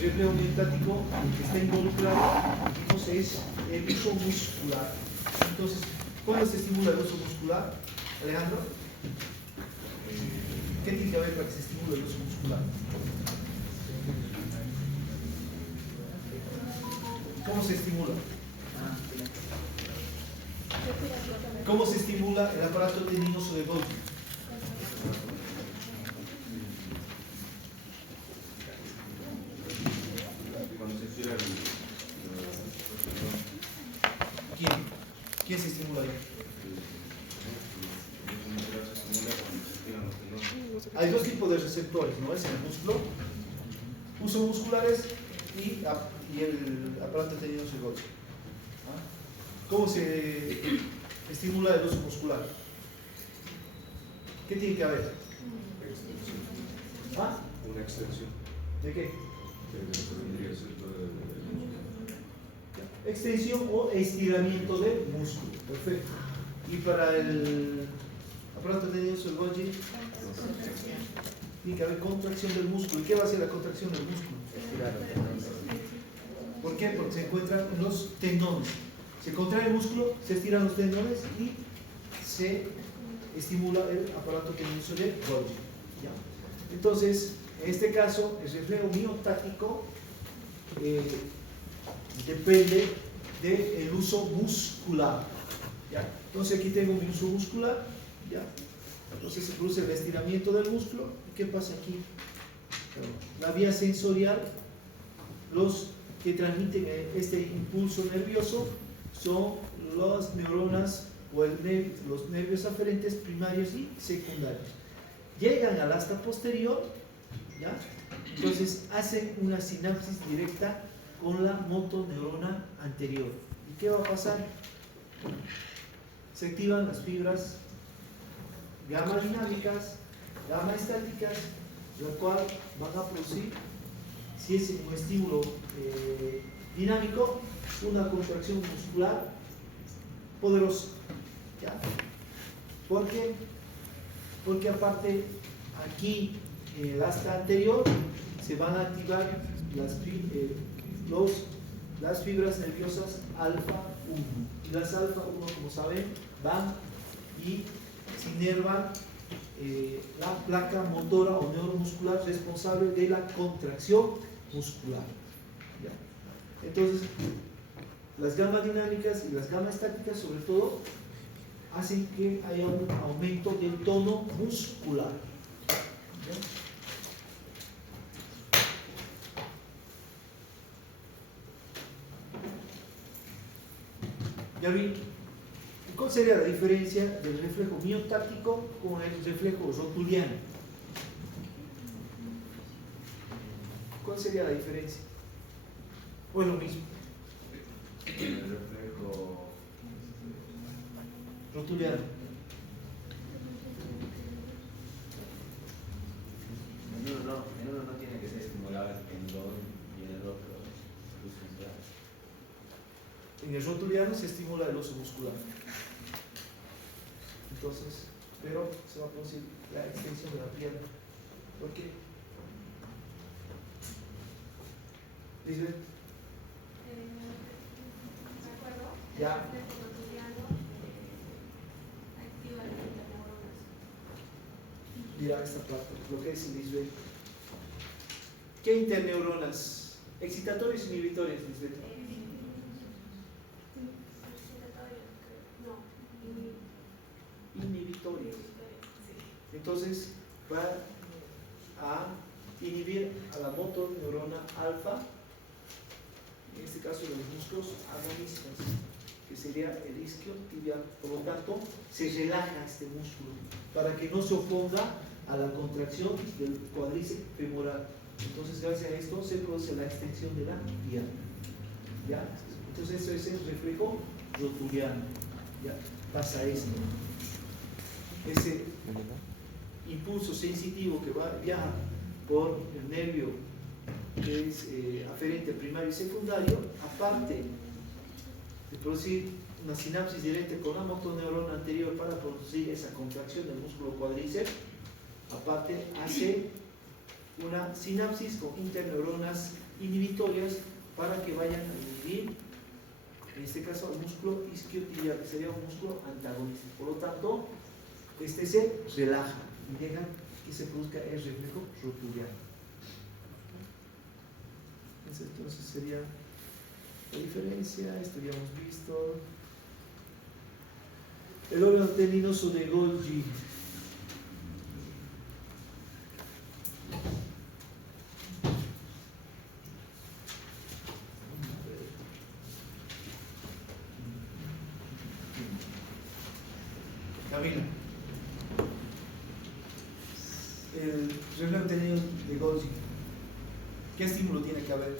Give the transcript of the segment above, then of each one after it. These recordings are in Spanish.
el reflejo mioestático que está involucrado, dijimos, es el uso muscular. Entonces, ¿cuándo se estimula el uso muscular, Alejandro? ¿Qué tiene que haber para que se estimule el uso muscular? ¿Cómo se estimula? ¿Cómo se estimula el aparato tendinoso de Golgi? ¿Quién se estimula ahí? Hay dos tipos de receptores, ¿no? Es el músculo, uso musculares y el aparato tendinoso de Golgi. ¿Cómo se estimula el uso muscular? ¿Qué tiene que haber? ¿Ah? Una extensión. ¿De qué? De Extensión o estiramiento del músculo. Perfecto. Y para el aparato tendinoso del Golgi, tiene que haber contracción del músculo. ¿Y qué va a hacer la contracción del músculo? ¿Por qué? Porque se encuentran los tendones. Se contrae el músculo, se estiran los tendones y se estimula el aparato tendinoso de Golgi. ¿Ya? Entonces, en este caso, el reflejo mioestático depende del uso muscular. ¿Ya? Entonces, aquí tengo mi uso muscular. ¿Ya? Entonces, se produce el estiramiento del músculo. ¿Y qué pasa aquí? La vía sensorial, los que transmiten este impulso nervioso son las neuronas o los nervios aferentes primarios y secundarios. Llegan al asta posterior, ¿ya? Entonces hacen una sinapsis directa con la motoneurona anterior. ¿Y qué va a pasar? Se activan las fibras gamma dinámicas, gamma estáticas, la cual van a producir, si es un estímulo dinámico, una contracción muscular poderosa. ¿Ya? ¿Por qué? Porque aparte aquí en el asta anterior se van a activar las fibras nerviosas alfa 1 y las alfa 1, como saben, van y se inervan la placa motora o neuromuscular responsable de la contracción muscular. ¿Ya? Entonces, las gamma dinámicas y las gamma estáticas, sobre todo, hacen que haya un aumento del tono muscular. ¿Ya vi? ¿Cuál sería la diferencia del reflejo mioestático con el reflejo rotuliano? ¿Cuál sería la diferencia? ¿O es lo mismo? el reflejo Rotuliano. En uno no tiene que ser estimulado el tendón y en el otro el uso muscular. En el rotuliano se estimula el oso muscular. Entonces, pero se va a producir la extensión de la pierna. ¿Por qué? Lisbeth. ¿De acuerdo? Ya. El reflejo rotuliano activa las interneuronas. Mira esta parte, lo que es Lisbeth. ¿Qué interneuronas? Excitatorios y inhibitores, Lisbeth. Inhibitorios. Entonces va a inhibir a la motoneurona alfa, en este caso de los músculos agonistas, que sería el isquiotibial. Por lo tanto, se relaja este músculo para que no se oponga a la contracción del cuádriceps femoral. Entonces, gracias a esto se produce la extensión de la pierna. ¿Ya? Entonces, eso es el reflejo rotuliano. ¿Ya? Pasa esto. Ese impulso sensitivo que viaja por el nervio que es aferente primario y secundario, aparte de producir una sinapsis directa con la motoneurona anterior para producir esa contracción del músculo cuádriceps, aparte hace una sinapsis con interneuronas inhibitorias para que vayan a inhibir, en este caso, al músculo isquiotibial, que sería un músculo antagonista. Por lo tanto, este se relaja y deja que se produzca el reflejo rotuliano. Entonces sería la diferencia, esto ya hemos visto. El órgano tendinoso de Golgi. Camila. El órgano tendinoso de Golgi. ¿Qué estímulo tiene que haber?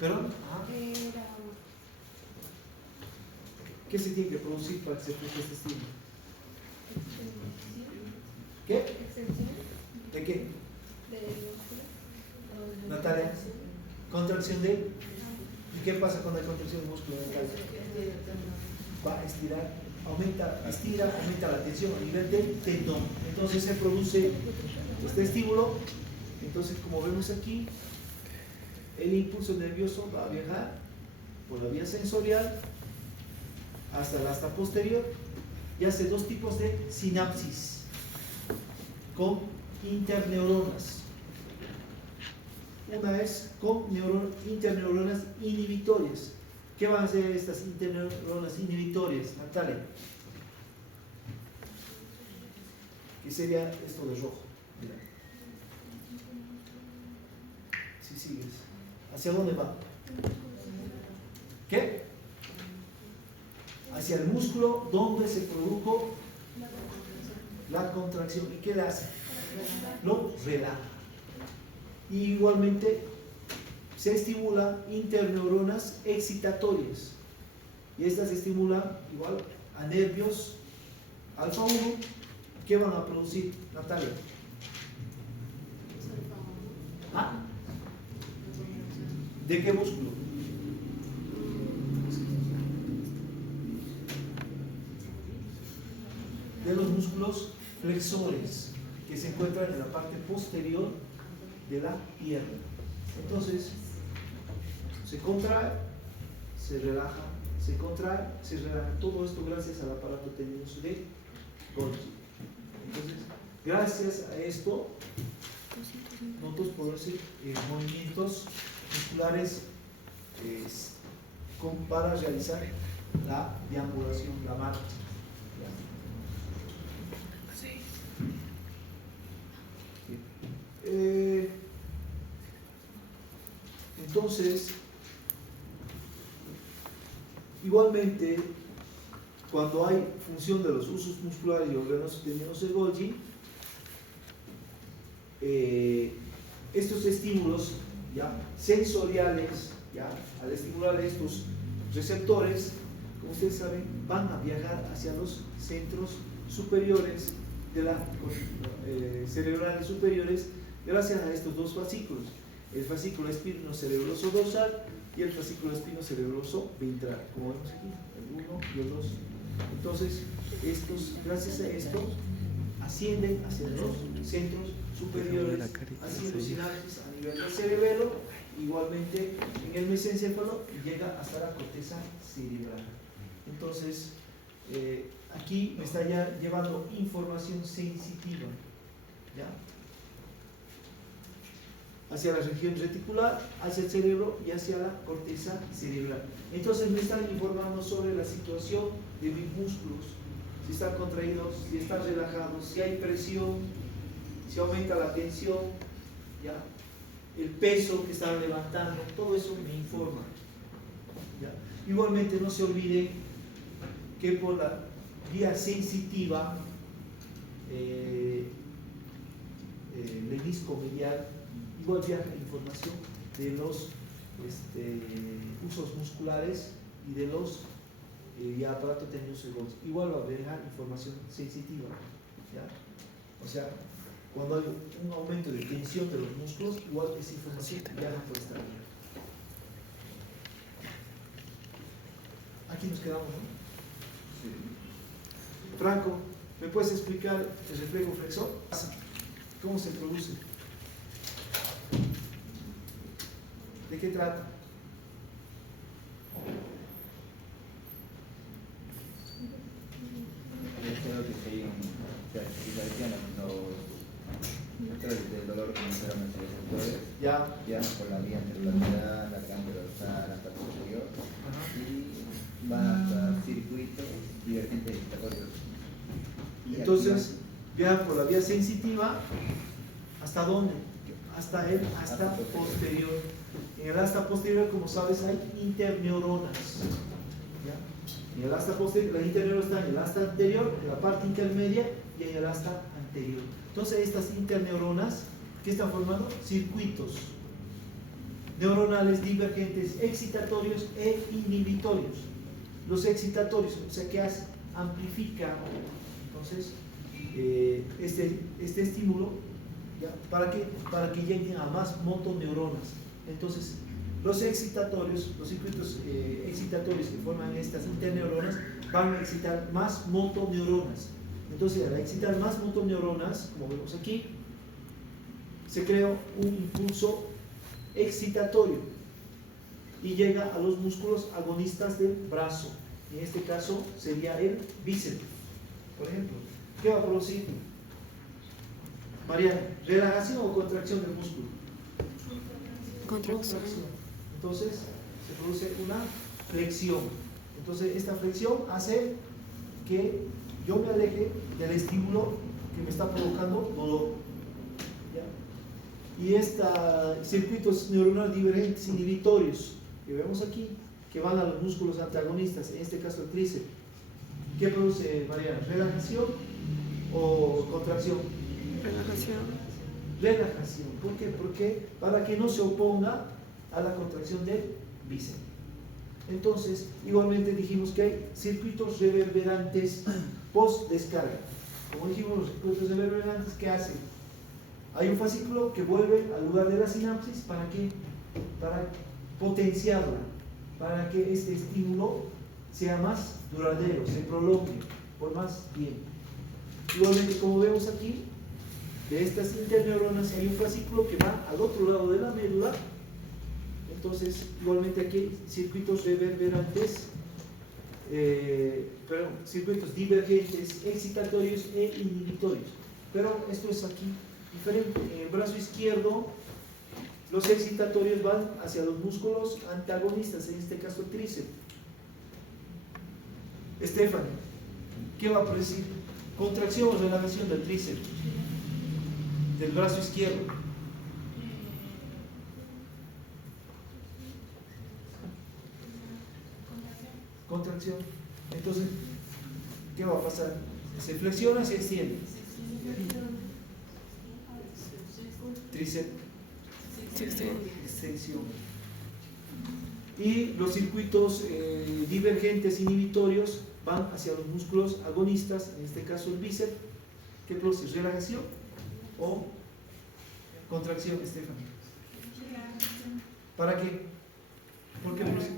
¿Perdón? Ajá. ¿Qué se tiene que producir para que se produzca este estímulo? ¿Qué? ¿De qué? Natalia. Contracción de. ¿Y qué pasa con la contracción del músculo dental? Va a estirar, aumenta la tensión a nivel del tendón. Entonces se produce este estímulo. Entonces, como vemos aquí, el impulso nervioso va a viajar por la vía sensorial hasta la asta posterior y hace dos tipos de sinapsis con interneuronas. Una es con interneuronas inhibitorias. ¿Qué van a hacer estas interneuronas inhibitorias, Natalia? ¿Qué sería esto de rojo? Mira. Si sigues. ¿Hacia dónde va? ¿Qué? Hacia el músculo donde se produjo la contracción. ¿Y qué le hace? Lo relaja. Y igualmente se estimula interneuronas excitatorias. Y estas estimulan igual a nervios alfa 1. ¿Qué van a producir, Natalia? ¿Ah? ¿De qué músculo? De los músculos flexores que se encuentran en la parte posterior de la pierna. Entonces, se contrae, se relaja, se contrae, se relaja. Todo esto gracias al aparato tendinoso de Golgi. Entonces, gracias a esto, nosotros podemos hacer movimientos musculares para realizar la deambulación, la marcha. Entonces, igualmente, cuando hay función de los usos musculares y órganos tendinosos de Golgi, estos estímulos ya sensoriales, ya al estimular estos receptores, como ustedes saben, van a viajar hacia los centros superiores de la cerebrales superiores gracias a estos dos fascículos, el fascículo espinocerebroso dorsal y el fascículo espinocerebroso ventral, como vemos aquí, el 1 y el 2. Entonces, gracias a esto ascienden hacia los centros superiores, haciendo sinapsis a nivel del cerebelo, igualmente en el mesencéfalo y llega hasta la corteza cerebral. Entonces, aquí me está ya llevando información sensitiva, ¿ya? Hacia la región reticular, hacia el cerebro y hacia la corteza cerebral. Entonces me están informando sobre la situación de mis músculos, si están contraídos, si están relajados, si hay presión, si aumenta la tensión, ¿ya? El peso que están levantando, todo eso me informa, ¿ya? Igualmente no se olviden que por la vía sensitiva menisco-medial igual viaja información de los usos musculares y de los aparato tendinoso de Golgi. Igual va a viajar información sensitiva, ¿ya? O sea, cuando hay un aumento de tensión de los músculos, igual esa información viaja por esta vía. Aquí nos quedamos, ¿no? Sí. Franco, ¿me puedes explicar el reflejo flexor? ¿Cómo se produce? ¿De qué trata? Creo que se parecían los factores del dolor que mencionaron los autores, Ya. ya por la vía anterolateral, la transversal, la parte superior, Ajá. y va hasta circuitos divergentes excitatorios. Y Entonces, viaja por la vía sensitiva, ¿hasta dónde? Hasta el asta Hasta posterior. En el asta posterior, como sabes, hay interneuronas. ¿Ya? En el asta posterior, las interneuronas están en el asta anterior, en la parte intermedia y en el asta anterior. Entonces, estas interneuronas, ¿qué están formando? Circuitos neuronales divergentes, excitatorios e inhibitorios. Los excitatorios, o sea, ¿qué hace? Amplifica, entonces, este estímulo, ¿ya? ¿Para qué? Para que lleguen a más motoneuronas. Entonces, los excitatorios, los circuitos excitatorios que forman estas interneuronas van a excitar más motoneuronas. Entonces, al excitar más motoneuronas, como vemos aquí, se crea un impulso excitatorio y llega a los músculos agonistas del brazo. En este caso sería el bíceps, por ejemplo. ¿Qué va a producir? Mariana, ¿relajación o contracción del músculo? Contracción. Entonces se produce una flexión. Entonces esta flexión hace que yo me aleje del estímulo que me está provocando dolor. ¿Ya? Y estos circuitos neuronales divergentes inhibitorios que vemos aquí, que van a los músculos antagonistas, en este caso el tríceps, ¿qué produce, Mariana? ¿Relajación o contracción? Relajación. Relajación. ¿Por qué? Porque para que no se oponga a la contracción del bíceps. Entonces, igualmente dijimos que hay circuitos reverberantes post descarga. Como dijimos, los circuitos reverberantes, ¿qué hacen? Hay un fascículo que vuelve al lugar de la sinapsis. ¿Para qué? Para potenciarla, para que este estímulo sea más duradero, se prolongue por más tiempo. Igualmente, como vemos aquí, de estas interneuronas hay un fascículo que va al otro lado de la médula. Entonces, igualmente aquí hay circuitos reverberantes, circuitos divergentes, excitatorios e inhibitorios. Pero esto es aquí diferente. En el brazo izquierdo, los excitatorios van hacia los músculos antagonistas, en este caso el tríceps. Stephanie, ¿qué va a producir? ¿Contracción o relajación del tríceps? Del brazo izquierdo. Contracción. Entonces, ¿qué va a pasar? Se flexiona, se extiende. Tríceps. Extensión. Y los circuitos divergentes inhibitorios van hacia los músculos agonistas, en este caso el bíceps. ¿Qué produce? ¿Relajación o contracción, Stephanie? ¿Para qué? ¿Por qué produce?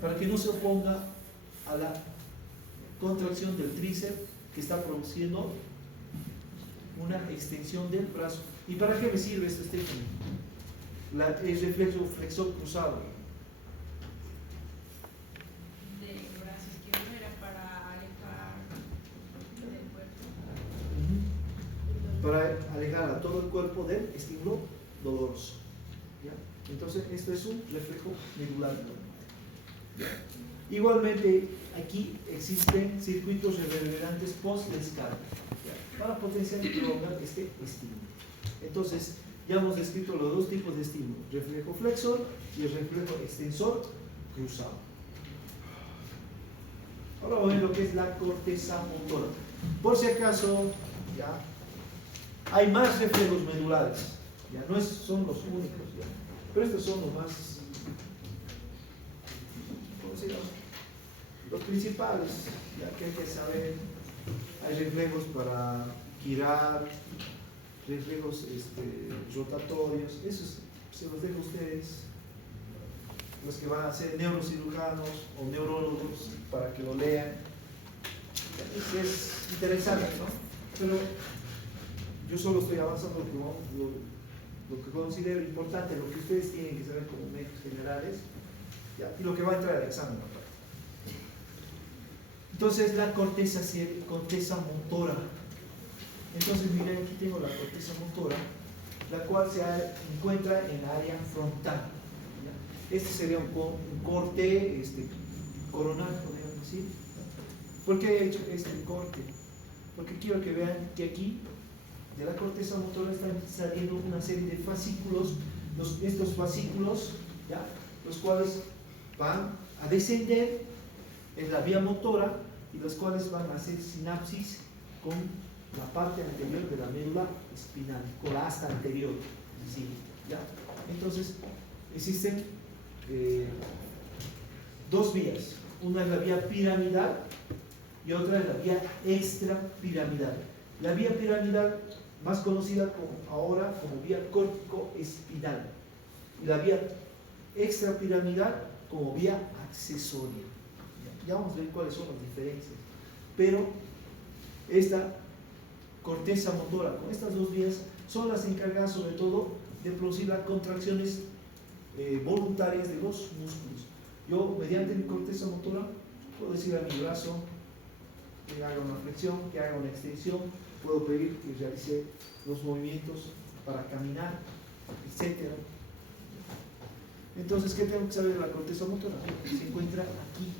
Para que no se oponga a la contracción del tríceps que está produciendo una extensión del brazo. ¿Y para qué me sirve esto, Stephanie? El reflejo flexor cruzado. Del brazo izquierdo era para alejar del cuerpo. Para alejar a todo el cuerpo del estímulo doloroso. ¿Ya? Entonces, esto es un reflejo medular. ¿Ya? Igualmente, aquí existen circuitos reverberantes post-descarga, para potenciar y prolongar este estímulo. Entonces, ya hemos descrito los dos tipos de estímulo, reflejo flexor y el reflejo extensor cruzado. Ahora vamos a ver lo que es la corteza motora. Por si acaso, ya hay más reflejos medulares, ya no son los únicos, ya, pero estos son los más, ¿cómo se llama? Los principales, ya que hay que saber. Hay reflejos para girar, reflejos rotatorios, esos se los dejo a ustedes, los que van a ser neurocirujanos o neurólogos, para que lo lean. Es interesante, ¿no? Pero yo solo estoy avanzando lo que considero importante, lo que ustedes tienen que saber como médicos generales, ¿ya? Y lo que va a entrar al examen aparte. Entonces la corteza motora. Entonces miren, aquí tengo la corteza motora, la cual se encuentra en la área frontal. ¿Ya? Este sería un corte coronal, podríamos decir. ¿Por qué he hecho este corte? Porque quiero que vean que aquí de la corteza motora están saliendo una serie de fascículos, estos fascículos, ¿ya? Los cuales van a descender en la vía motora y los cuales van a hacer sinapsis con la parte anterior de la médula espinal, con la asta anterior. ¿Sí? ¿Ya? Entonces, existen dos vías. Una es la vía piramidal y otra es la vía extrapiramidal. La vía piramidal, más conocida ahora como vía córtico-espinal, y la vía extrapiramidal como vía accesoria. Ya vamos a ver cuáles son las diferencias. Pero esta corteza motora con estas dos vías son las encargadas sobre todo de producir las contracciones voluntarias de los músculos. Yo, mediante mi corteza motora, puedo decir a mi brazo que haga una flexión, que haga una extensión, puedo pedir que realice los movimientos para caminar, etc. Entonces, ¿qué tengo que saber de la corteza motora? Se encuentra aquí.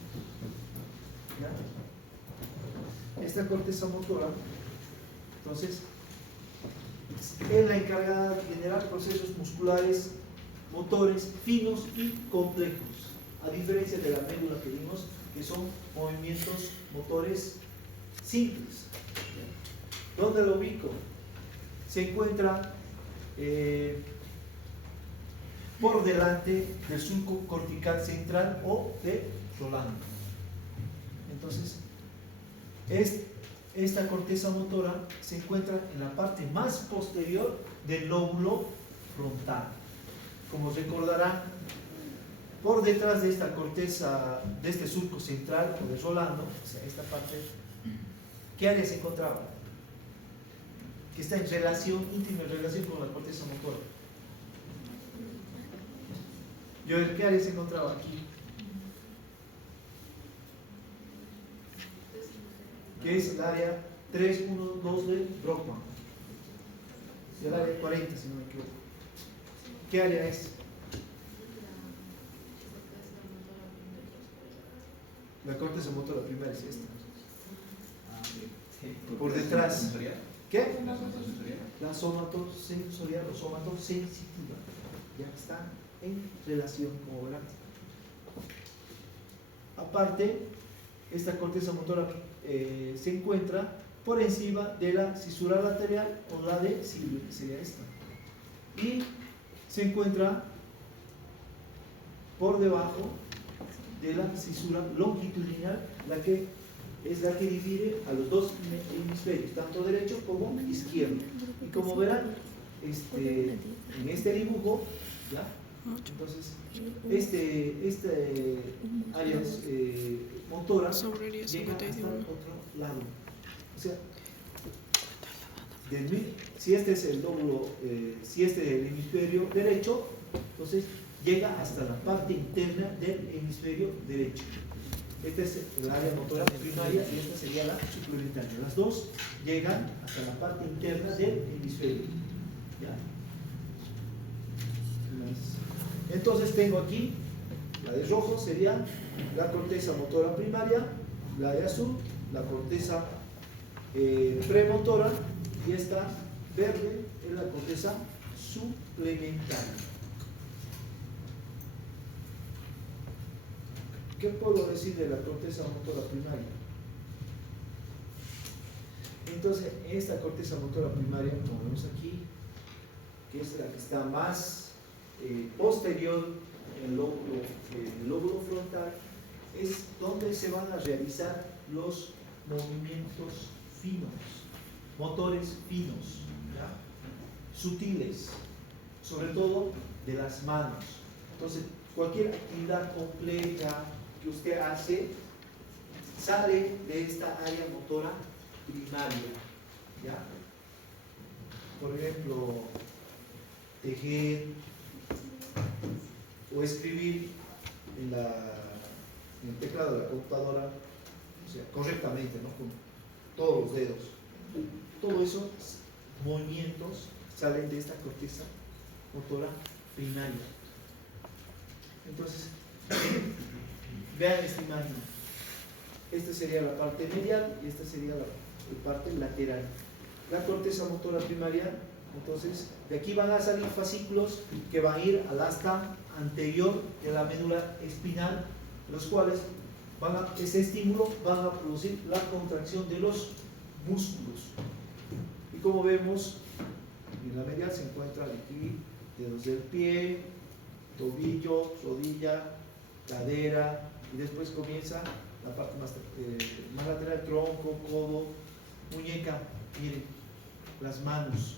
¿Ya? Esta corteza motora, entonces, es la encargada de generar procesos musculares, motores finos y complejos, a diferencia de la médula que vimos, que son movimientos motores simples. ¿Dónde lo ubico? Se encuentra por delante del surco cortical central o de Rolando. Entonces, esta corteza motora se encuentra en la parte más posterior del lóbulo frontal. Como recordarán, por detrás de esta corteza, de este surco central o de Rolando, o sea, esta parte, ¿qué área se encontraba? Que está en relación, íntima relación con la corteza motora. ¿Qué área se encontraba aquí? Que es el área 312 de Brockman. Y el área 40, si no me equivoco. ¿Qué área es? La corteza motora primaria es esta. Por detrás. ¿Qué? La somatosensorial o somatosensitiva. Ya están en relación, como verán. Aparte, esta corteza motora se encuentra por encima de la cisura lateral o la de Silvio, que sería esta. Y se encuentra por debajo de la cisura longitudinal, es la que divide a los dos hemisferios, tanto derecho como izquierdo. Y como verán, en este dibujo, ¿ya? Entonces, área motora llega hasta el otro lado. O sea, si este es el lóbulo, si este es el hemisferio derecho, entonces llega hasta la parte interna del hemisferio derecho. Esta es el área motora primaria y esta sería la suplementaria. Las dos llegan hasta la parte interna del hemisferio. ¿Ya? Entonces tengo aquí, la de rojo sería la corteza motora primaria, la de azul, la corteza premotora, y esta verde es la corteza suplementaria. ¿Qué puedo decir de la corteza motora primaria? Entonces, esta corteza motora primaria, como vemos aquí, que es la que está más posterior en el lóbulo frontal, es donde se van a realizar los movimientos finos, motores finos, ¿ya? Sutiles, sobre todo de las manos. Entonces, cualquier actividad compleja que usted hace sale de esta área motora primaria, ¿ya? Por ejemplo, tejer o escribir en el teclado de la computadora, o sea, correctamente, ¿no? Con todos los dedos. Todo eso, movimientos, salen de esta corteza motora primaria. Entonces, vean esta imagen. Esta sería la parte medial y esta sería la parte lateral. La corteza motora primaria, entonces, de aquí van a salir fascículos que van a ir al asta anterior de la médula espinal, los cuales ese estímulo van a producir la contracción de los músculos. Y como vemos, en la medial se encuentran aquí dedos del pie, tobillo, rodilla, cadera, y después comienza la parte más lateral, tronco, codo, muñeca. Miren, las manos.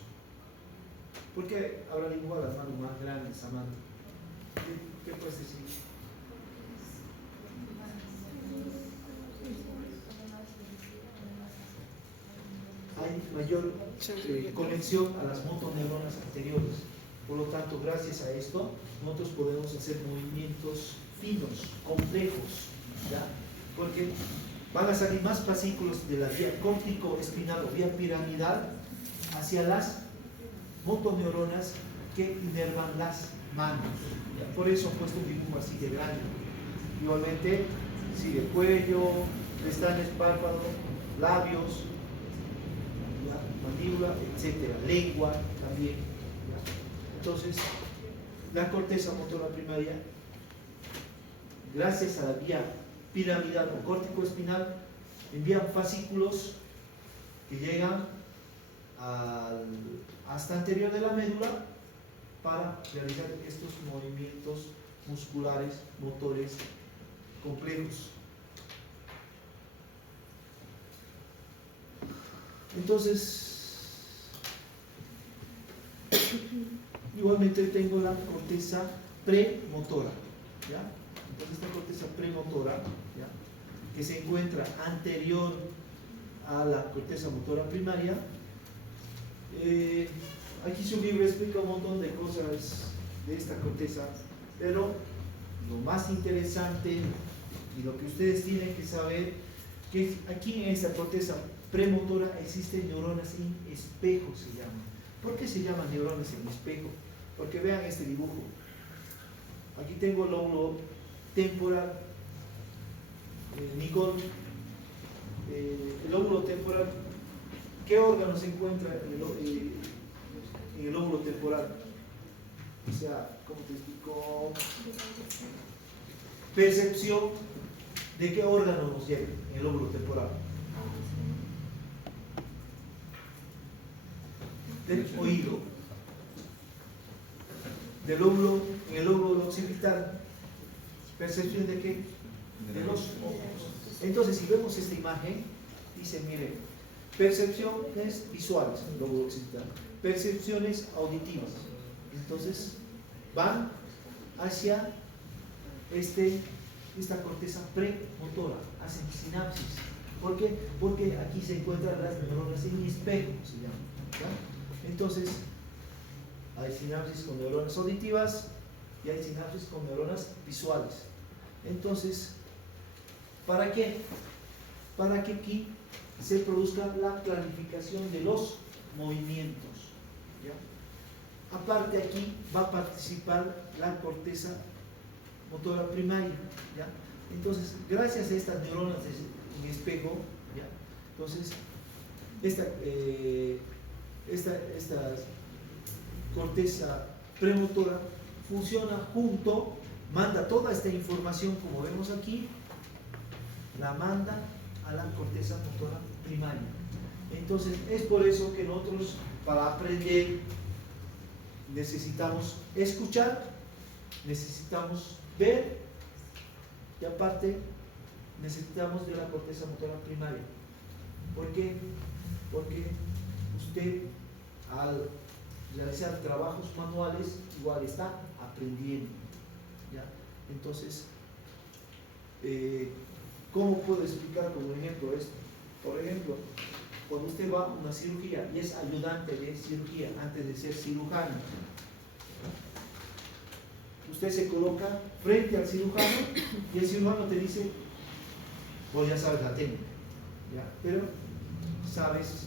¿Por qué habrá dibujado las manos más grandes, Amanda? ¿Qué puedes decir? Hay mayor conexión a las motoneuronas anteriores. Por lo tanto, gracias a esto, nosotros podemos hacer movimientos finos, complejos, ¿ya? Porque van a salir más fascículos de la vía córtico-espinal o vía piramidal hacia las motoneuronas que inervan las manos. ¿Ya? Por eso he puesto un dibujo así de grande. Igualmente, sigue cuello, pestañas, párpado, labios, ¿ya? Mandíbula, etcétera, lengua también. ¿Ya? Entonces, la corteza motora primaria, gracias a la vía piramidal o córtico-espinal, envían fascículos que llegan hasta anterior de la médula para realizar estos movimientos musculares, motores complejos. Entonces, igualmente tengo la corteza premotora, ¿ya? Entonces esta corteza premotora, ¿ya? Que se encuentra anterior a la corteza motora primaria. Aquí su libro explica un montón de cosas de esta corteza, pero lo más interesante y lo que ustedes tienen que saber, que aquí en esta corteza premotora existen neuronas en espejo, se llaman. ¿Por qué se llaman neuronas en espejo? Porque vean este dibujo. Aquí tengo el lóbulo temporal. Nicole, el lóbulo temporal, ¿qué órgano se encuentra en el lóbulo temporal? O sea, ¿cómo te explico? Percepción de qué órgano nos llega en el lóbulo temporal. Del oído. Del lóbulo, en el lóbulo occipital. ¿Percepción de qué? De los ojos. Entonces, si vemos esta imagen, dice, miren, percepciones visuales en el lóbulo occipital, percepciones auditivas. Entonces, van hacia esta corteza premotora, hacen sinapsis. ¿Por qué? Porque aquí se encuentran las neuronas en espejo, se llama, ¿ya? Entonces, hay sinapsis con neuronas auditivas y hay sinapsis con neuronas visuales. Entonces, ¿para qué? Para que aquí se produzca la clarificación de los movimientos, ¿ya? Aparte, aquí va a participar la corteza motora primaria, ¿ya? Entonces, gracias a estas neuronas en espejo, ¿ya? Entonces, esta corteza premotora funciona junto, manda toda esta información, como vemos aquí, la manda a la corteza motora primaria. Entonces, es por eso que nosotros, para aprender, necesitamos escuchar, necesitamos ver y aparte necesitamos de la corteza motora primaria. ¿Por qué? Porque usted, al realizar trabajos manuales, igual está aprendiendo, ¿ya? Entonces, ¿cómo puedo explicar como ejemplo esto? Por ejemplo, cuando usted va a una cirugía y es ayudante de cirugía antes de ser cirujano, usted se coloca frente al cirujano y el cirujano te dice, vos ya sabes la técnica, ¿ya? Pero sabes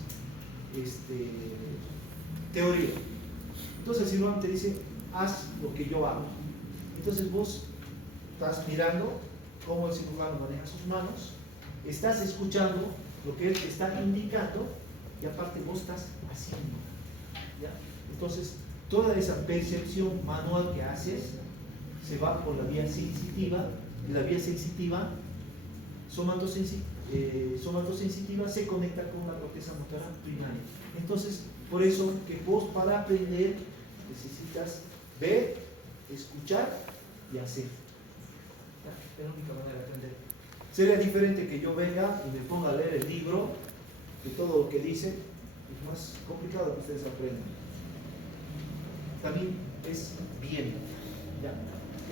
teoría. Entonces el cirujano te dice, haz lo que yo hago. Entonces vos estás mirando cómo el cirujano maneja sus manos, estás escuchando lo que él te está indicando y aparte vos estás haciendo, ¿ya? Entonces toda esa percepción manual que haces se va por la vía sensitiva, y la vía sensitiva somatosensitiva se conecta con la corteza motora primaria. Entonces, por eso que vos para aprender necesitas ver, escuchar y hacer. ¿Ya? Es la única manera de aprender. Sería diferente que yo venga y me ponga a leer el libro, que todo lo que dice es más complicado que ustedes aprendan. También es bien, ¿ya?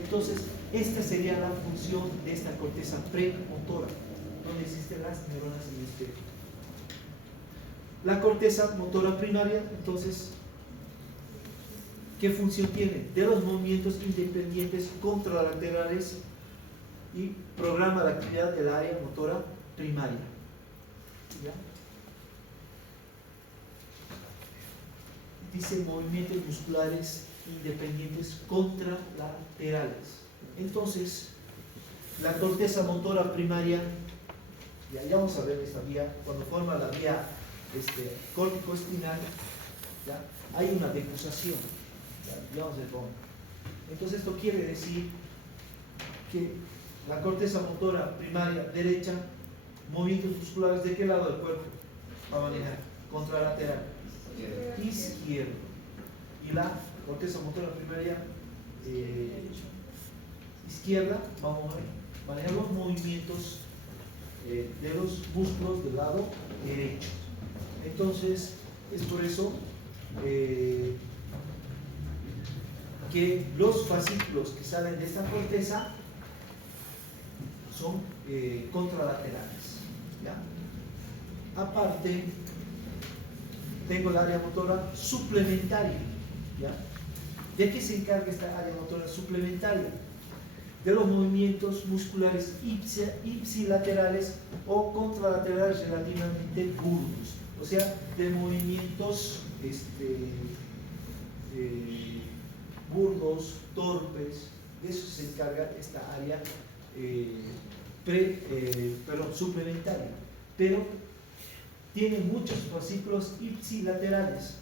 Entonces, esta sería la función de esta corteza premotora, donde existen las neuronas en el espejo. La corteza motora primaria, entonces, ¿qué función tiene? De los movimientos independientes contralaterales y programa la actividad del área motora primaria. ¿Ya? Dice movimientos musculares independientes contralaterales. Entonces, la corteza motora primaria, ya vamos a ver esta vía, cuando forma la vía córtico-espinal, ¿ya? Hay una decusación, ya vamos a ver cómo. Entonces esto quiere decir que la corteza motora primaria derecha, movimientos musculares, ¿de qué lado del cuerpo va a manejar? Contralateral, izquierdo. Y la corteza motora primaria izquierda, vamos a manejar los movimientos de los músculos del lado derecho. Entonces, es por eso que los fascículos que salen de esta corteza son contralaterales, ¿ya? Aparte, tengo el área motora suplementaria, ¿ya? ¿De qué se encarga esta área motora suplementaria? De los movimientos musculares ipsilaterales o contralaterales relativamente burdos, o sea, de movimientos burdos, torpes. De eso se encarga esta área suplementaria, pero tiene muchos fascículos ipsilaterales.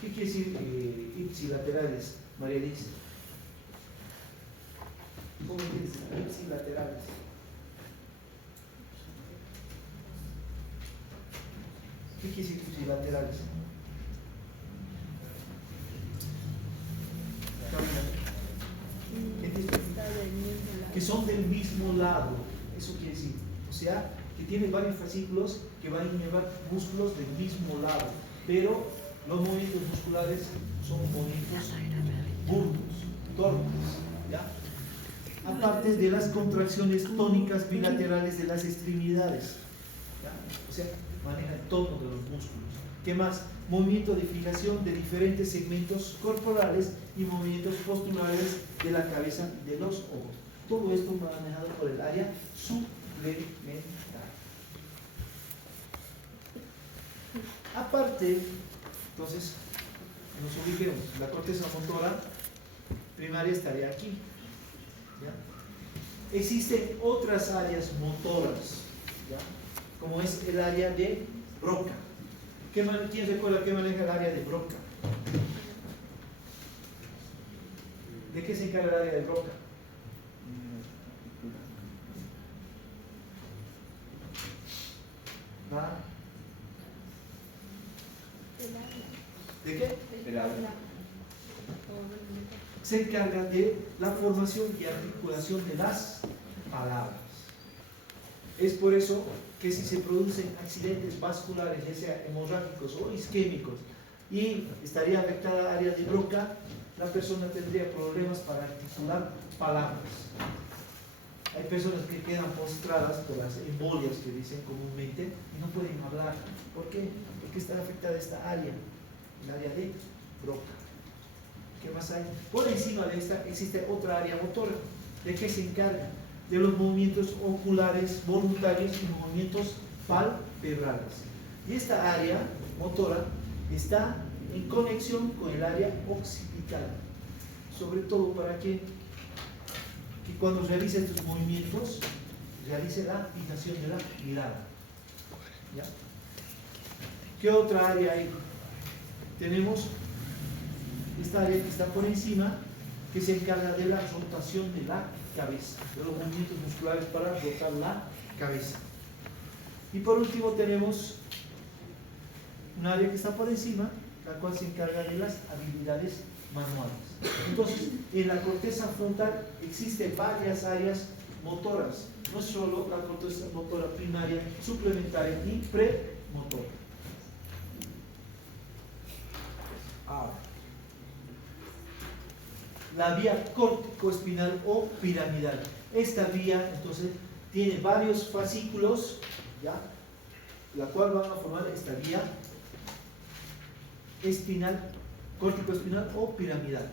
¿Qué quiere decir ipsilaterales, María Liz? ¿Cómo entiendes? Ipsilaterales. ¿Qué quiere decir ipsilaterales? Que son del mismo lado, eso quiere decir, o sea, que tienen varios fascículos que van a innervar músculos del mismo lado, pero los movimientos musculares son movimientos burdos, torpes, ¿ya? Aparte de las contracciones tónicas bilaterales de las extremidades, ¿ya? O sea, maneja el tono de los músculos. ¿Qué más? Movimiento de fijación de diferentes segmentos corporales y movimientos posturales de la cabeza y de los ojos. Todo esto manejado por el área suplementaria. Aparte, entonces, nos ubiquemos, la corteza motora primaria estaría aquí, ¿ya? Existen otras áreas motoras, ¿ya? Como es el área de Broca. ¿Quién recuerda qué maneja el área de Broca? ¿De qué se encarga el área de Broca? ¿Nada? ¿De qué? El habla. Se encarga de la formación y articulación de las palabras. Es por eso que si se producen accidentes vasculares, ya sea hemorrágicos o isquémicos, y estaría afectada el área de Broca, la persona tendría problemas para articular palabras. Hay personas que quedan postradas por las embolias que dicen comúnmente y no pueden hablar. ¿Por qué? Porque está afectada esta área, el área de Broca. ¿Qué más hay? Por encima de esta existe otra área motora. ¿De qué se encarga? De los movimientos oculares voluntarios y movimientos palpebrales. Y esta área motora está en conexión con el área occipital. Sobre todo para que cuando realice estos movimientos, realice la fijación de la mirada. ¿Ya? ¿Qué otra área hay? Tenemos esta área que está por encima, que se encarga de la rotación de la cabeza, de los movimientos musculares para rotar la cabeza. Y por último tenemos un área que está por encima, la cual se encarga de las habilidades manuales. Entonces, en la corteza frontal existen varias áreas motoras, no solo la corteza motora primaria, suplementaria y premotora. Ahora, la vía córtico-espinal o piramidal. Esta vía, entonces, tiene varios fascículos, ¿ya? La cual van a formar esta vía espinal, córtico-espinal o piramidal.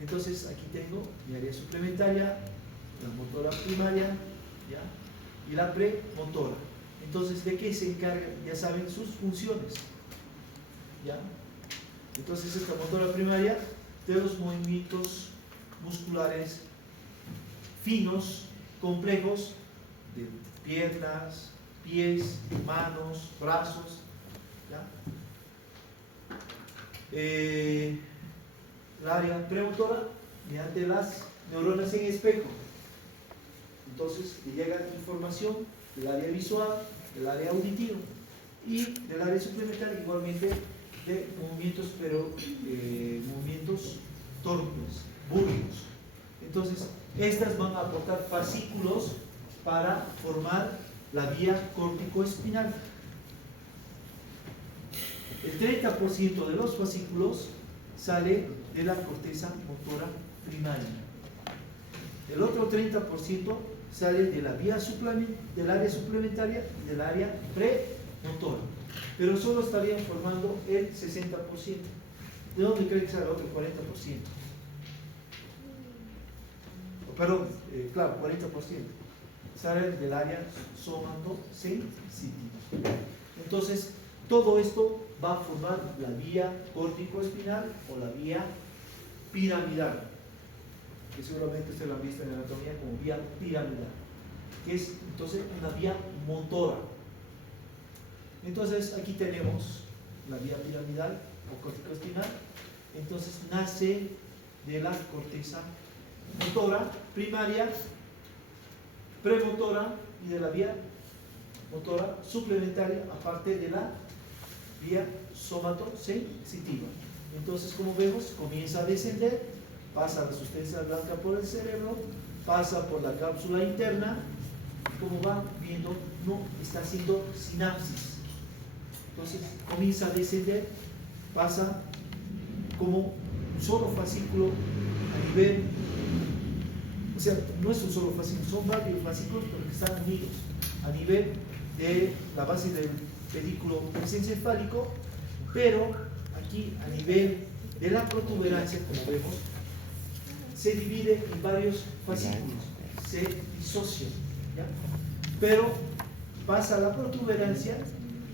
Entonces, aquí tengo mi área suplementaria, la motora primaria, ¿ya? Y la premotora. Entonces, ¿de qué se encarga? Ya saben sus funciones, ¿ya? Entonces, esta motora primaria de los movimientos musculares finos, complejos, de piernas, pies, manos, brazos, ¿ya? La área premotora mediante las neuronas en espejo. Entonces, le llega información del área visual, del área auditiva y del área suplementaria, igualmente de movimientos, pero movimientos torpes, burdos. Entonces, estas van a aportar fascículos para formar la vía córtico-espinal. El 30% de los fascículos sale de la corteza motora primaria. El otro 30% sale de la vía del área suplementaria y del área premotora. Pero solo estarían formando el 60%. ¿De dónde cree que sale el otro 40%? Perdón, claro, 40%. Sale del área somatosensitiva. Entonces, todo esto va a formar la vía córtico-espinal o la vía piramidal, que seguramente ustedes lo han visto en anatomía como vía piramidal, que es entonces una vía motora. Entonces, aquí tenemos la vía piramidal o córtico-espinal. Entonces, nace de la corteza motora primaria, premotora y de la vía motora suplementaria, aparte de la vía somatosensitiva. Entonces, como vemos, comienza a descender, pasa la sustancia blanca por el cerebro, pasa por la cápsula interna, como van viendo, no está haciendo sinapsis. Entonces, comienza a descender, pasa como un solo fascículo a nivel, o sea, no es un solo fascículo, son varios fascículos pero que están unidos a nivel de la base del pedículo mesencefálico, pero aquí a nivel de la protuberancia, como vemos, se divide en varios fascículos, se disocia, ¿ya? Pero pasa a la protuberancia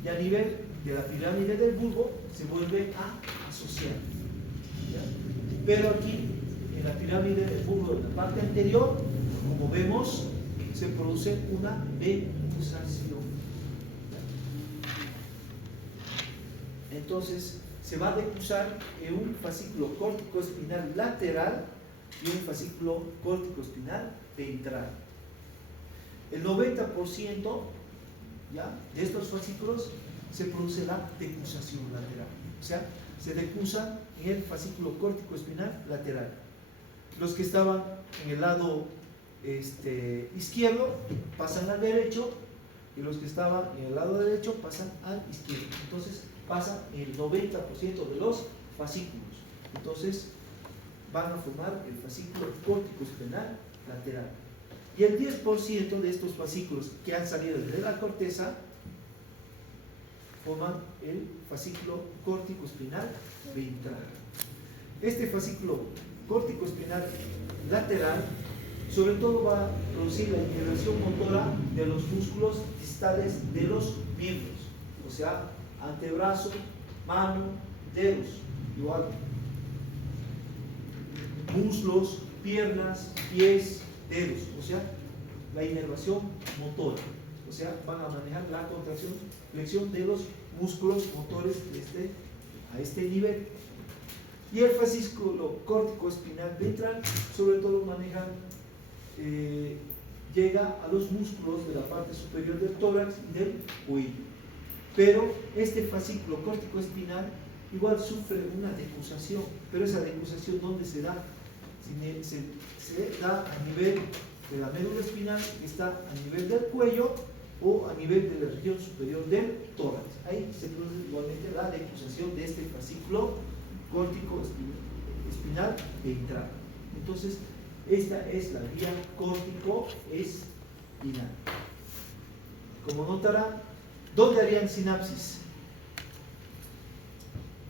y a nivel de la pirámide del bulbo se vuelve a asociar, ¿ya? Pero aquí en la pirámide del bulbo, en la parte anterior, como vemos, se produce una decusación. Entonces, se va a decusar en un fascículo córtico-espinal lateral y un fascículo córtico-espinal ventral. El 90%, ¿ya?, de estos fascículos se produce la decusación lateral. O sea, se decusa en el fascículo córtico-espinal lateral. Los que estaban en el lado izquierdo pasan al derecho y los que estaban en el lado derecho pasan al izquierdo. Entonces, pasa el 90% de los fascículos. Entonces, van a formar el fascículo córtico-espinal lateral. Y el 10% de estos fascículos que han salido de la corteza forman el fascículo córtico-espinal ventral. este fascículo córtico espinal lateral sobre todo va a producir la inervación motora de los músculos distales de los miembros, o sea, antebrazo, mano, dedos, igual, muslos, piernas, pies, dedos, o sea, la inervación motora, o sea, van a manejar la contracción, flexión de los músculos motores a este nivel. Y el fascículo córtico espinal ventral sobre todo maneja, llega a los músculos de la parte superior del tórax y del cuello. Pero este fascículo córtico espinal igual sufre una decusación, pero esa decusación ¿dónde se da? Se da a nivel de la médula espinal, que está a nivel del cuello o a nivel de la región superior del tórax. Ahí se produce igualmente la decusación de este fascículo córtico espinal ventral. Entonces, esta es la vía córtico espinal. Como notarán, ¿dónde harían sinapsis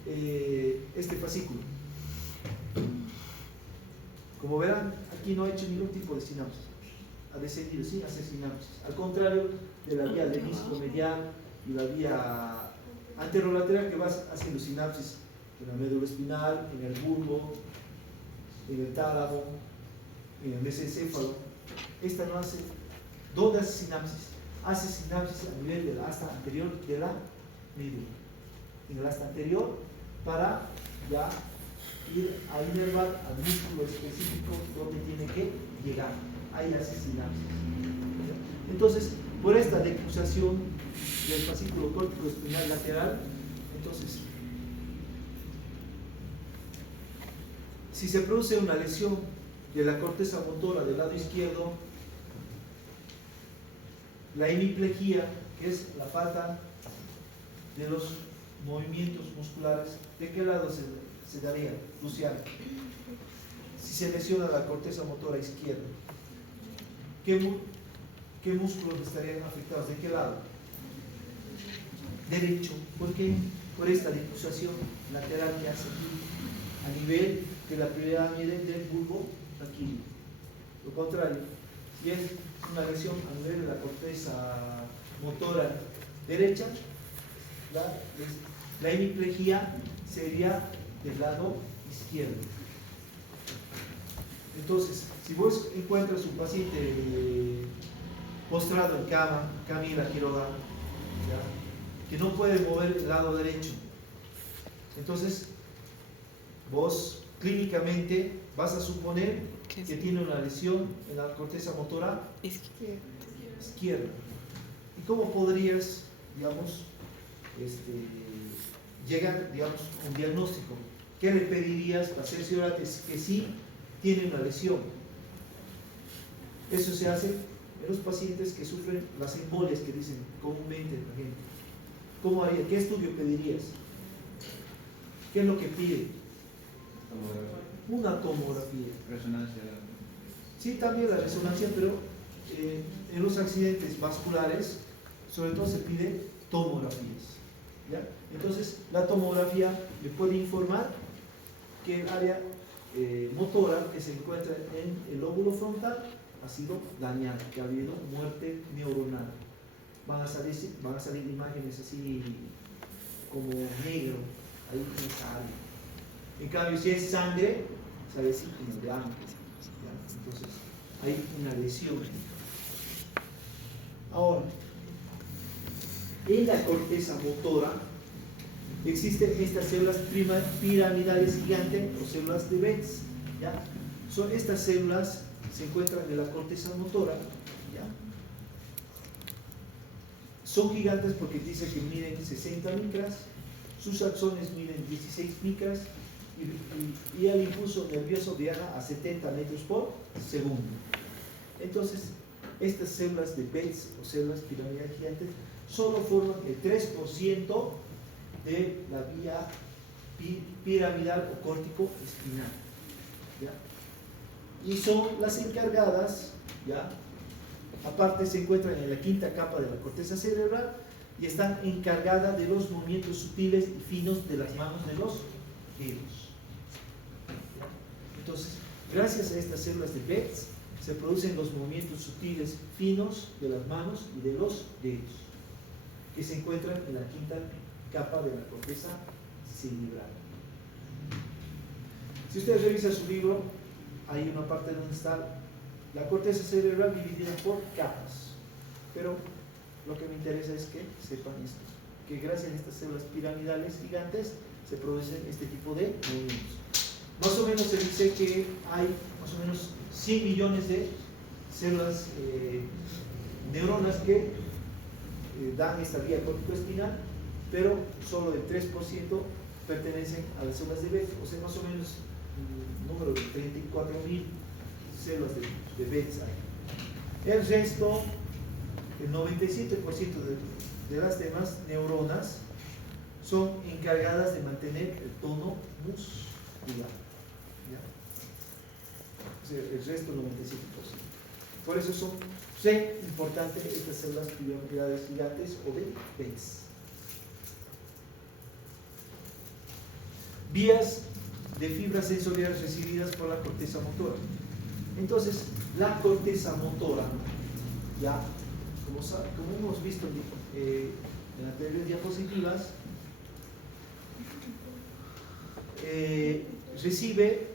este fascículo? Como verán, aquí no ha hecho ningún tipo de sinapsis, ha descendido sin hacer sinapsis, al contrario de la vía lemnisco-medial y la vía anterolateral, que va haciendo sinapsis en la médula espinal, en el bulbo, en el tálamo, en el mesencéfalo. Esta no hace. ¿Dónde hace sinapsis? Hace sinapsis a nivel del asta anterior de la médula, en el asta anterior, para ya ir a inervar al músculo específico donde tiene que llegar. Ahí hace sinapsis. Entonces, por esta decusación del fascículo córtico espinal lateral, entonces, si se produce una lesión de la corteza motora del lado izquierdo, la hemiplegia, que es la falta de los movimientos musculares, ¿de qué lado se daría, Luciano? Si se lesiona la corteza motora izquierda, ¿qué músculos estarían afectados? ¿De qué lado? Derecho. ¿Por qué? Por esta decusación lateral que hace aquí, a nivel de la pirámide del bulbo aquí. Lo contrario, si es una lesión a nivel de la corteza motora derecha, la hemiplegia sería del lado izquierdo. Entonces, si vos encuentras un paciente postrado en cama, Camila Quiroga, que no puede mover el lado derecho, entonces vos clínicamente vas a suponer que tiene una lesión en la corteza motora izquierda. ¿Y cómo podrías, digamos, llegar, digamos, a un diagnóstico? ¿Qué le pedirías para cerciorar que sí tiene una lesión? Eso se hace en los pacientes que sufren las embolias que dicen comúnmente la gente. ¿Cómo haría? ¿Qué estudio pedirías? ¿Qué es lo que pide? Una tomografía. Resonancia. Sí, también la resonancia, pero en los accidentes vasculares, sobre todo se pide tomografías. ¿Ya? Entonces, la tomografía le puede informar que el área motora que se encuentra en el lóbulo frontal ha sido dañada, que ha habido muerte neuronal. Van a salir imágenes así como negro, ahí en esa área. En cambio, si es sangre, sale así como blanco. Entonces, hay una lesión. Ahora, en la corteza motora existen estas células piramidales gigantes o células de Betz. ¿Ya? Son estas células, se encuentran en la corteza motora. ¿Ya? Son gigantes porque dice que miden 60 micras, sus axones miden 16 micras y el impulso nervioso viaja a 70 metros por segundo. Entonces, estas células de Betz o células piramidales gigantes solo forman el 3% de la vía piramidal o córtico espinal. ¿Ya? Y son las encargadas, ¿ya? Aparte se encuentran en la quinta capa de la corteza cerebral y están encargadas de los movimientos sutiles y finos de las manos de los dedos. Gracias a estas células de Betz se producen los movimientos sutiles finos de las manos y de los dedos, que se encuentran en la quinta capa de la corteza cerebral. Si ustedes revisan su libro, hay una parte donde está la corteza cerebral dividida por capas, pero lo que me interesa es que sepan esto, que gracias a estas células piramidales gigantes se producen este tipo de movimientos. Más o menos se dice que hay más o menos 100 millones de células, neuronas que dan esta vía corticoespinal, pero solo el 3% pertenecen a las células de Betz, o sea, más o menos un número de 34.000 células de Betz hay. El resto, el 97% de las demás neuronas son encargadas de mantener el tono muscular. ¿Ya? O sea, el resto, el 97%. Por eso son importantes estas células piramidales gigantes o de Betz. Vías de fibras sensoriales recibidas por la corteza motora. Entonces, la corteza motora, ya, como hemos visto en anteriores diapositivas, recibe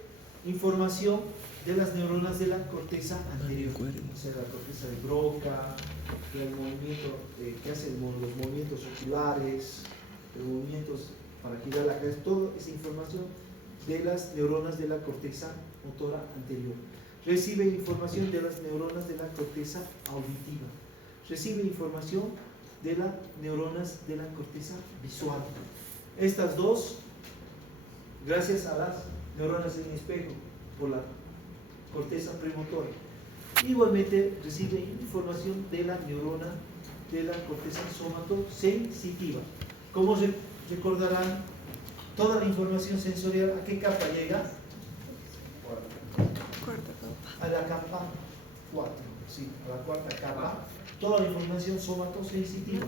información de las neuronas de la corteza anterior, o sea, la corteza de Broca, el movimiento que hace los movimientos oculares, los movimientos para girar la cabeza, toda esa información de las neuronas de la corteza motora anterior. Recibe información de las neuronas de la corteza auditiva. Recibe información de las neuronas de la corteza visual. Estas dos, gracias a las neuronas en espejo, por la corteza premotora. Igualmente recibe información de la neurona de la corteza somatosensitiva. Como recordarán, toda la información sensorial, ¿a qué capa llega? Cuarta capa. A la capa 4, sí, a la cuarta capa, toda la información somatosensitiva.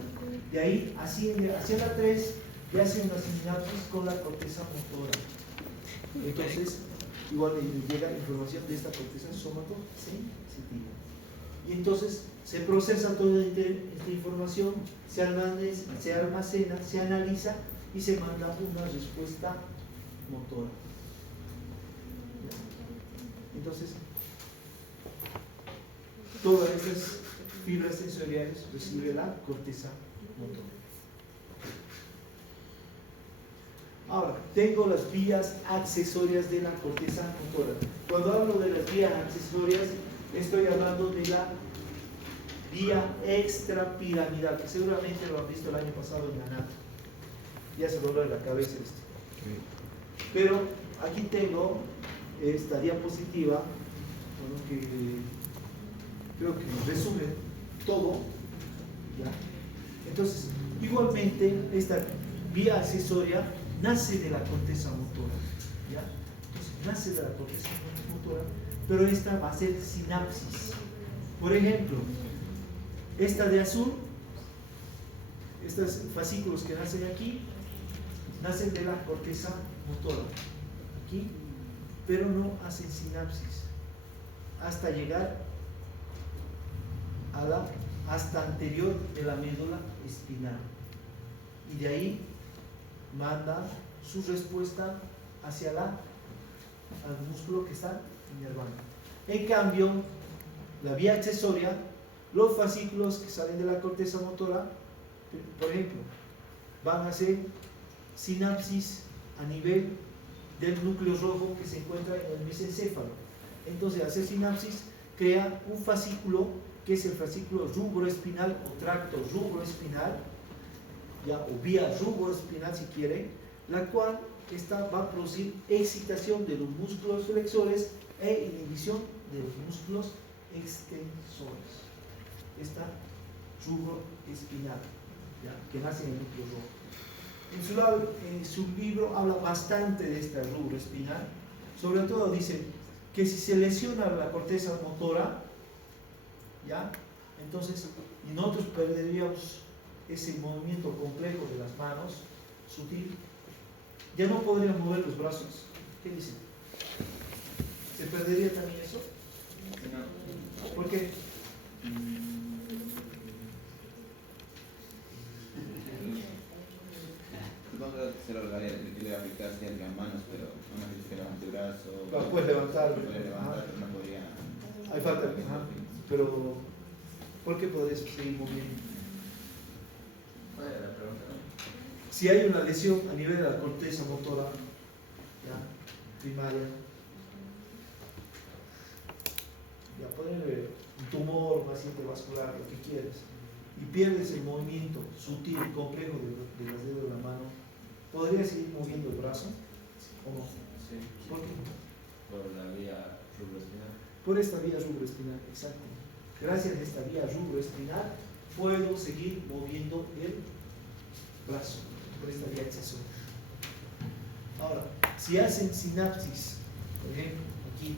De ahí asciende hacia la 3 y hace una sinapsis con la corteza motora. Entonces, igual llega información de esta corteza somatosensitiva. Y entonces se procesa toda esta información, se almacena, se analiza y se manda una respuesta motora. Entonces, todas estas fibras sensoriales recibe la corteza motora. Ahora, tengo las vías accesorias de la corteza motora. Cuando hablo de las vías accesorias, estoy hablando de la vía extrapiramidal, que seguramente lo han visto el año pasado en la NAT. Ya se dobla la cabeza esto. Pero aquí tengo esta diapositiva, bueno, que creo que resume todo, ¿ya? Entonces, igualmente, esta vía accesoria nace de la corteza motora, ¿ya? Entonces, nace de la corteza motora, pero esta va a ser sinapsis. Por ejemplo, esta de azul, estos fascículos que nacen aquí, nacen de la corteza motora, aquí, pero no hacen sinapsis hasta llegar a la hasta anterior de la médula espinal, y de ahí manda su respuesta hacia al músculo que está inervando. En cambio, la vía accesoria, los fascículos que salen de la corteza motora, por ejemplo, van a hacer sinapsis a nivel del núcleo rojo que se encuentra en el mesencéfalo. Entonces, hacer sinapsis crea un fascículo que es el fascículo rubroespinal o tracto rubroespinal, ¿ya? O vía rubroespinal si quieren, la cual va a producir excitación de los músculos flexores e inhibición de los músculos extensores. Esta rubroespinal, ¿ya? Que nace en el núcleo rojo. En su libro habla bastante de esta rubroespinal. Sobre todo dice que si se lesiona la corteza motora, ¿ya? Entonces, y nosotros perderíamos ese movimiento complejo de las manos, sutil, ya no podríamos mover los brazos. ¿Qué dice? ¿Se perdería también eso? No. ¿Por qué? Supongo que se lo le aplicar ciertas manos, pero no sé si levante el brazo. Lo puedes levantar. Puede levantar, Ajá. pero no podría. Hay falta, ajá. Pero ¿por qué podés seguir moviendo? ¿Cuál era la pregunta? Si hay una lesión a nivel de la corteza motora, ¿ya? Primaria, ya ponerle un tumor, un accidente vascular, lo que quieras, y pierdes el movimiento sutil y complejo de los dedos de la mano, ¿podrías seguir moviendo el brazo o no? Sí. ¿Por qué? Por la vía rubroespinal. Por esta vía rubroespinal, exacto. Gracias a esta vía rubroespinal puedo seguir moviendo el brazo, por esta vía accesoria. Ahora, si hacen sinapsis, por ejemplo, aquí,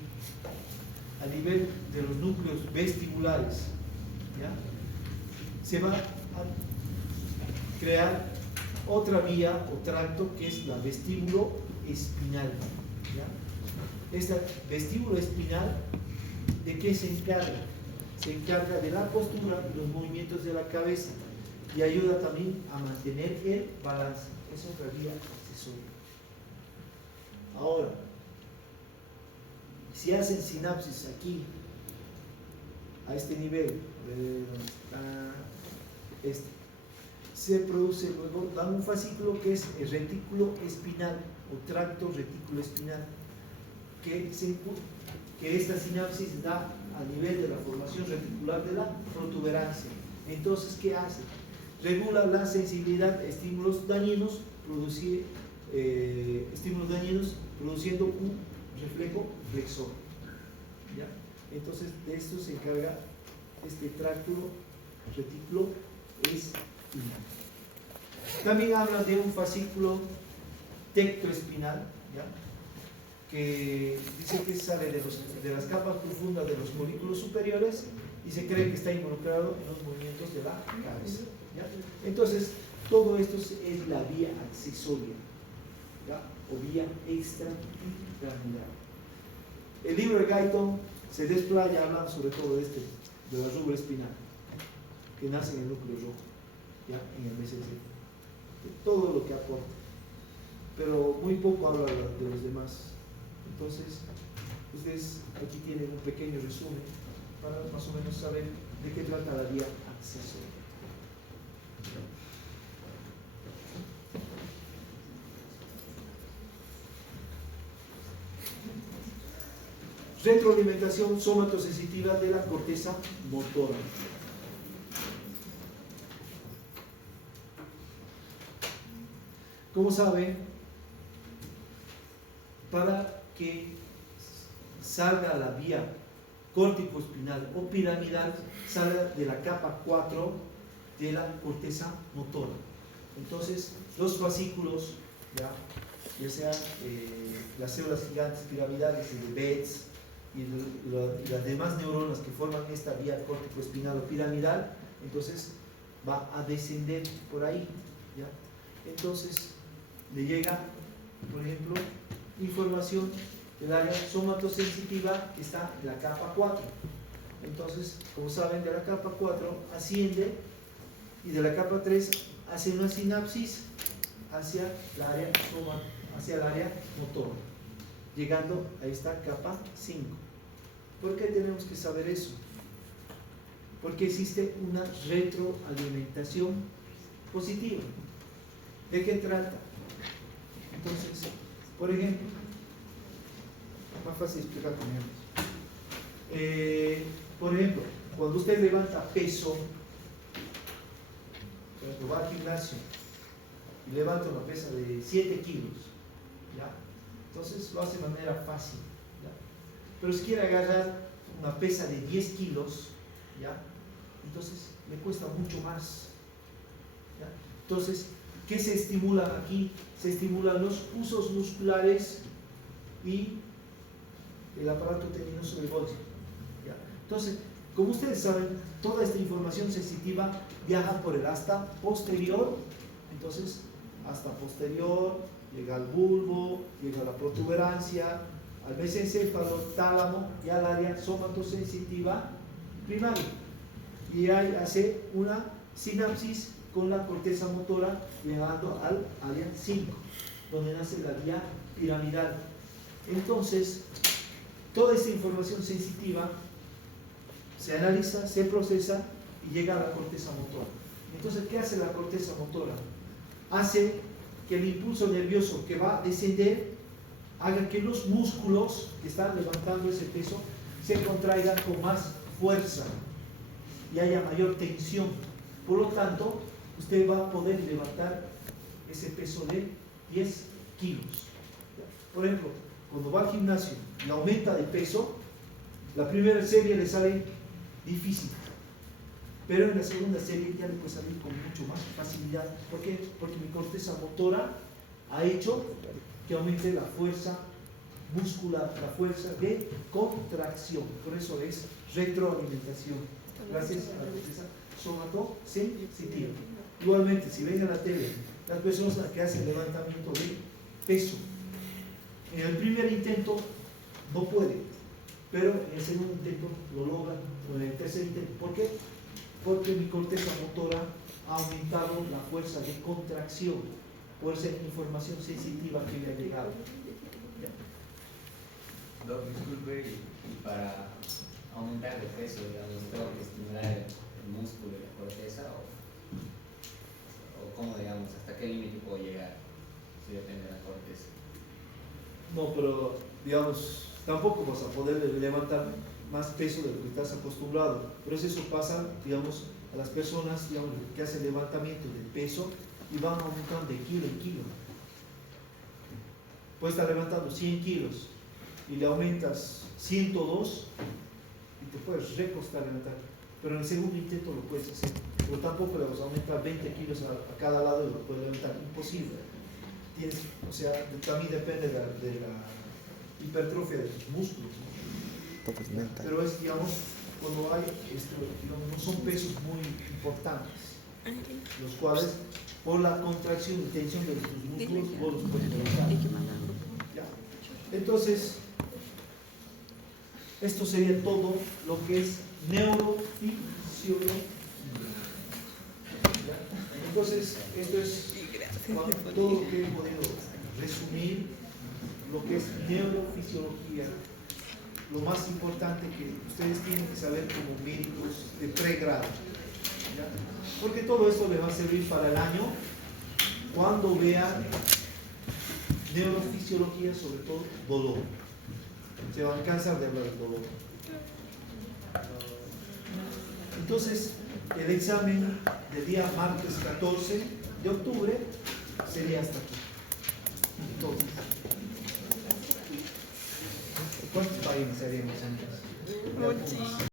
a nivel de los núcleos vestibulares, ¿ya? Se va a crear otra vía o tracto que es la vestíbulo espinal, ¿ya? Esta vestíbulo espinal, ¿de qué se encarga? Se encarga de la postura y los movimientos de la cabeza y ayuda también a mantener el balance. Es otra vía accesoria. Ahora, si hacen sinapsis aquí, a este nivel, se produce luego, dan un fascículo que es el retículo espinal o tracto retículo espinal, que esta sinapsis da a nivel de la formación reticular de la protuberancia. Entonces, ¿qué hace? Regula la sensibilidad a estímulos dañinos, produciendo un reflejo flexor. ¿Ya? Entonces, de esto se encarga este tracto retículo espinal. También habla de un fascículo tectoespinal, ¿ya? Que dice que sale de las capas profundas de los folículos superiores y se cree que está involucrado en los movimientos de la cabeza, ¿ya? Entonces, todo esto es la vía accesoria, ¿ya? O vía extrapiramidal. El libro de Guyton se desplaya hablando sobre todo de la rubra espinal, que nace en el núcleo rojo, ¿ya? En el BCC. De todo lo que aporta, pero muy poco habla de los demás. Entonces, ustedes aquí tienen un pequeño resumen para más o menos saber de qué trata la vía accesoria. Retroalimentación somatosensitiva de la corteza motora. Como saben, para que salga la vía córtico-espinal o piramidal, salga de la capa 4 de la corteza motora. Entonces, los fascículos, ya sean las células gigantes piramidales y de Betz y las demás neuronas que forman esta vía córtico-espinal o piramidal, entonces va a descender por ahí, ¿ya? Entonces le llega, por ejemplo, información del área somatosensitiva que está en la capa 4. Entonces, como saben, de la capa 4 asciende y de la capa 3 hace una sinapsis hacia el área motora, llegando a esta capa 5. ¿Por qué tenemos que saber eso? Porque existe una retroalimentación positiva. ¿De qué trata? Entonces, por ejemplo, más fácil explicar con ejemplos. Por ejemplo, cuando usted levanta peso, por ejemplo, va al gimnasio y levanta una pesa de 7 kilos, ¿ya? Entonces lo hace de manera fácil, ¿ya? Pero si quiere agarrar una pesa de 10 kilos, ¿ya? Entonces le cuesta mucho más, ¿ya? Entonces, ¿qué se estimula aquí? Se estimulan los usos musculares y el aparato tendinoso del Golgi, ¿ya? Entonces, como ustedes saben, toda esta información sensitiva viaja por el asta posterior. Entonces, asta posterior, llega al bulbo, llega a la protuberancia, al mesencéfalo, tálamo y al área somatosensitiva primaria. Y ahí hace una sinapsis con la corteza motora llegando al área 5, donde nace la vía piramidal. Entonces, toda esta información sensitiva se analiza, se procesa y llega a la corteza motora. Entonces, ¿qué hace la corteza motora? Hace que el impulso nervioso que va a descender haga que los músculos que están levantando ese peso se contraigan con más fuerza y haya mayor tensión. Por lo tanto, usted va a poder levantar ese peso de 10 kilos. Por ejemplo, cuando va al gimnasio y aumenta de peso, la primera serie le sale difícil, pero en la segunda serie ya le puede salir con mucho más facilidad. ¿Por qué? Porque mi corteza motora ha hecho que aumente la fuerza muscular, la fuerza de contracción. Por eso es retroalimentación, gracias a la corteza somatosensitiva. Igualmente, si ven en la tele las personas que hacen levantamiento de peso, en el primer intento no puede, pero en el segundo intento lo logran, o en el tercer intento. ¿Por qué? Porque mi corteza motora ha aumentado la fuerza de contracción por esa información sensitiva que le ha llegado. Doc, disculpe, y para aumentar de peso, digamos, tengo que estimular el músculo y la corteza, o cómo, digamos, hasta qué límite puedo llegar, si depende de la corteza. No, pero digamos, tampoco vas a poder levantar más peso de lo que estás acostumbrado. Pero eso pasa, digamos, a las personas, digamos, que hacen levantamiento de peso y van aumentando de kilo en kilo. Puedes estar levantando 100 kilos y le aumentas 102 y te puedes recostar levantar. Pero en el segundo intento lo puedes hacer. Pero tampoco le vas a aumentar 20 kilos a cada lado y lo puedes levantar. Imposible. O sea, también depende de la hipertrofia de tus músculos, ¿no? Pero es, digamos, cuando hay, digamos, no son pesos muy importantes, los cuales por la contracción y tensión de tus músculos vos los puedes levantar. ¿Ya? Entonces, esto sería todo lo que es neurofisiología. ¿Ya? Entonces, esto es todo lo que he podido resumir, lo que es neurofisiología, lo más importante que ustedes tienen que saber como médicos de pregrado, ¿ya? Porque todo esto les va a servir para el año cuando vean neurofisiología, sobre todo dolor. Se van a cansar de hablar del dolor. Entonces, el examen del día martes 14 de octubre sería hasta aquí. Entonces, ¿cuántos países haríamos entonces?